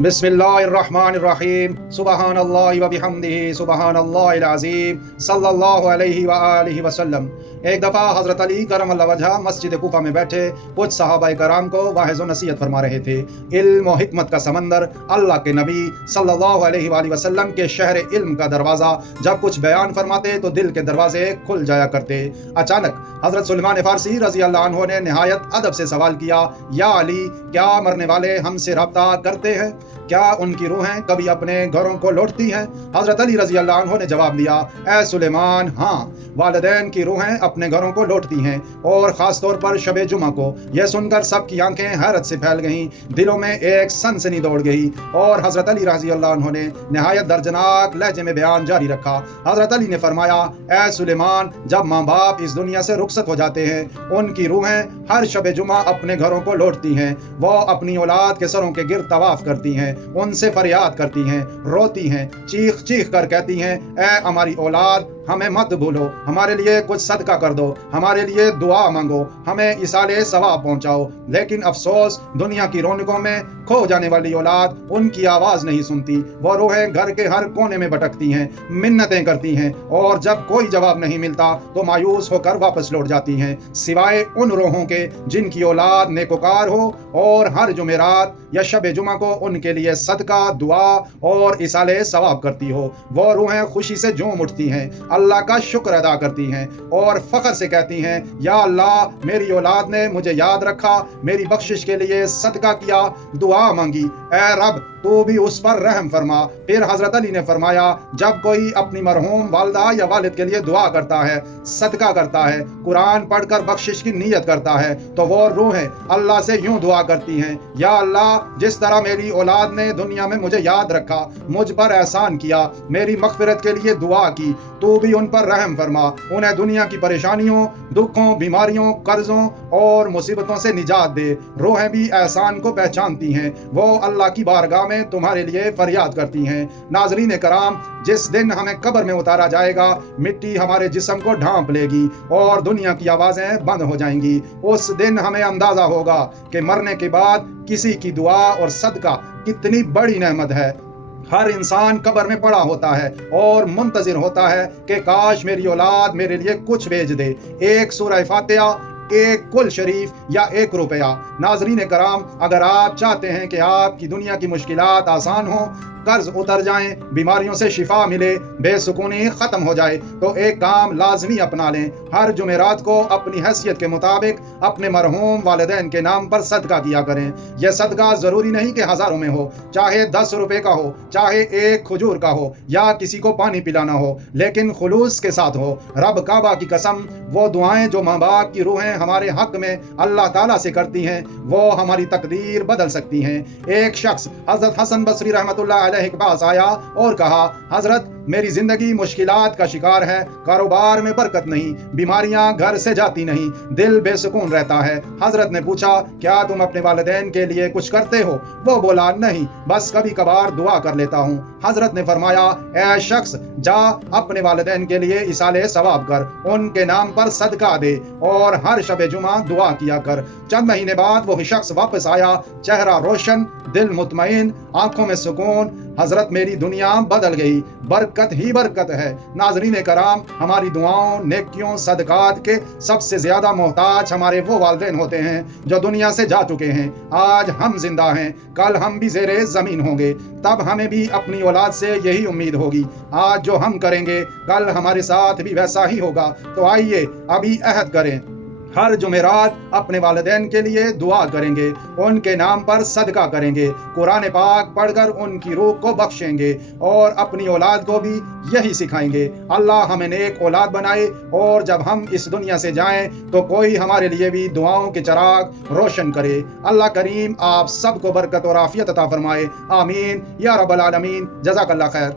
بسم اللہ الرحمن الرحیم سبحان اللہ و بحمدہ سبحان اللہ العظیم صلی اللہ علیہ وآلہ وسلم۔ ایک دفعہ حضرت علی کرم اللہ وجہ مسجد کوفہ میں بیٹھے کچھ صحابہ کرام کو واعظ و نصیحت فرما رہے تھے۔ علم و حکمت کا سمندر، اللہ کے نبی صلی اللہ علیہ وآلہ وسلم کے شہر علم کا دروازہ، جب کچھ بیان فرماتے تو دل کے دروازے کھل جایا کرتے۔ اچانک حضرت سلمان فارسی رضی اللہ عنہ نے نہایت ادب سے سوال کیا، یا علی، کیا مرنے والے ہم سے رابطہ کرتے ہیں؟ کیا ان کی روحیں کبھی اپنے گھروں کو لوٹتی ہیں؟ حضرت علی رضی اللہ عنہ نے جواب دیا، اے سلیمان، ہاں، والدین کی روحیں اپنے گھروں کو لوٹتی ہیں، اور خاص طور پر شب جمعہ کو۔ یہ سن کر سب کی آنکھیں حیرت سے پھیل گئیں، دلوں میں ایک سنسنی دوڑ گئی، اور حضرت علی رضی اللہ عنہ نے نہایت دردناک لہجے میں بیان جاری رکھا۔ حضرت علی نے فرمایا، اے سلیمان، جب ماں باپ اس دنیا سے رخصت ہو جاتے ہیں، ان کی روحیں ہر شب جمعہ اپنے گھروں کو لوٹتی ہیں۔ وہ اپنی اولاد کے سروں کے گرد طواف کرتی ہیں، ان سے فریاد کرتی ہیں، روتی ہیں، چیخ چیخ کر کہتی ہیں، اے ہماری اولاد، ہمیں مت بھولو، ہمارے لیے کچھ صدقہ کر دو، ہمارے لیے دعا مانگو، ہمیں ایصال ثواب پہنچاؤ۔ لیکن افسوس، دنیا کی رونقوں میں کھو جانے والی اولاد ان کی آواز نہیں سنتی۔ وہ روحیں گھر کے ہر کونے میں بھٹکتی ہیں، منتیں کرتی ہیں، اور جب کوئی جواب نہیں ملتا تو مایوس ہو کر واپس لوٹ جاتی ہیں، سوائے ان روحوں کے جن کی اولاد نیکوکار ہو اور ہر جمعرات یا شب جمعہ کو ان کے لیے صدقہ، دعا اور ایصال ثواب کرتی ہو۔ وہ روحیں خوشی سے جھوم اٹھتی ہیں، اللہ کا شکر ادا کرتی ہیں، اور فخر سے کہتی ہیں، یا اللہ، میری اولاد نے مجھے یاد رکھا، میری بخشش کے لیے صدقہ کیا، دعا مانگی، اے رب تو بھی اس پر رحم فرما۔ پھر حضرت علی نے فرمایا، جب کوئی اپنی مرحوم والدہ یا والد کے لیے دعا کرتا ہے، صدقہ کرتا ہے، قرآن پڑھ کر بخشش کی نیت کرتا ہے، تو وہ روحیں اللہ سے یوں دعا کرتی ہیں، یا اللہ، جس طرح میری اولاد نے دنیا میں مجھے یاد رکھا، مجھ پر احسان کیا، میری مغفرت کے لیے دعا کی، تو بھی ان پر رحم فرما، انہیں دنیا کی پریشانیوں، دکھوں، بیماریوں، قرضوں اور مصیبتوں سے نجات دے۔ روحیں بھی احسان کو پہچانتی ہیں، وہ اللہ کی بارگاہ میں تمہارے لیے فریاد کرتی ہیں۔ ناظرین کرام، جس دن ہمیں قبر میں اتارا جائے گا، مٹی ہمارے جسم کو ڈھانپ لے گی اور دنیا کی آوازیں بند ہو جائیں گی۔ اس دن ہمیں اندازہ ہوگا کہ مرنے کے بعد کسی کی دعا اور صدقہ کتنی بڑی نعمت ہے۔ ہر انسان قبر میں پڑا ہوتا ہے اور منتظر ہوتا ہے کہ کاش میری اولاد میرے لیے کچھ بھیج دے، ایک سورہ فاتحہ، ایک کل شریف یا ایک روپیہ۔ ناظرین کرام، اگر آپ چاہتے ہیں کہ آپ کی دنیا کی مشکلات آسان ہوں، قرض اتر جائیں، بیماریوں سے شفا ملے، بے سکونی ختم ہو جائے، تو ایک کام لازمی اپنا لیں، ہر جمعرات کو اپنی حیثیت کے مطابق اپنے مرحوم والدین کے نام پر صدقہ کیا کریں۔ یہ صدقہ ضروری نہیں کہ ہزاروں میں ہو، چاہے 10 روپے کا ہو، چاہے ایک کھجور کا ہو، یا کسی کو پانی پلانا ہو، لیکن خلوص کے ساتھ ہو۔ رب کعبہ کی قسم، وہ دعائیں جو ماں باپ کی روحیں ہمارے حق میں اللہ تعالیٰ سے کرتی ہیں، وہ ہماری تقدیر بدل سکتی ہیں۔ ایک شخص حضرت حسن بصری رحمۃ اللہ علیہ کے پاس آیا اور کہا، حضرت، میری زندگی مشکلات کا شکار ہے، کاروبار میں برکت نہیں، بیماریاں گھر سے جاتی نہیں، دل بے سکون رہتا ہے۔ حضرت نے پوچھا، کیا تم اپنے والدین کے لیے کچھ کرتے ہو؟ وہ بولا، نہیں، بس کبھی کبھار دعا کر لیتا ہوں۔ حضرت نے فرمایا، اے شخص، جا اپنے والدین کے لیے ایصال ثواب کر، ان کے نام پر صدقہ دے، اور ہر شب جمعہ دعا کیا کر۔ چند مہینے بعد وہ شخص واپس آیا، چہرہ روشن، دل مطمئن، آنکھوں میں سکون۔ حضرت، میری دنیا بدل گئی، برکت ہی برکت ہے۔ ناظرین کرام، ہماری دعاؤں، نیکیوں، صدقات کے سب سے زیادہ محتاج ہمارے وہ والدین ہوتے ہیں جو دنیا سے جا چکے ہیں۔ آج ہم زندہ ہیں، کل ہم بھی زیر زمین ہوں گے، تب ہمیں بھی اپنی اولاد سے یہی امید ہوگی۔ آج جو ہم کریں گے، کل ہمارے ساتھ بھی ویسا ہی ہوگا۔ تو آئیے ابھی عہد کریں، ہر جمعرات اپنے والدین کے لیے دعا کریں گے، ان کے نام پر صدقہ کریں گے، قرآن پاک پڑھ کر ان کی روح کو بخشیں گے، اور اپنی اولاد کو بھی یہی سکھائیں گے۔ اللہ ہمیں نیک اولاد بنائے، اور جب ہم اس دنیا سے جائیں تو کوئی ہمارے لیے بھی دعاؤں کے چراغ روشن کرے۔ اللہ کریم آپ سب کو برکت اور عافیت عطا فرمائے، آمین یا رب العالمین۔ جزاک اللہ خیر۔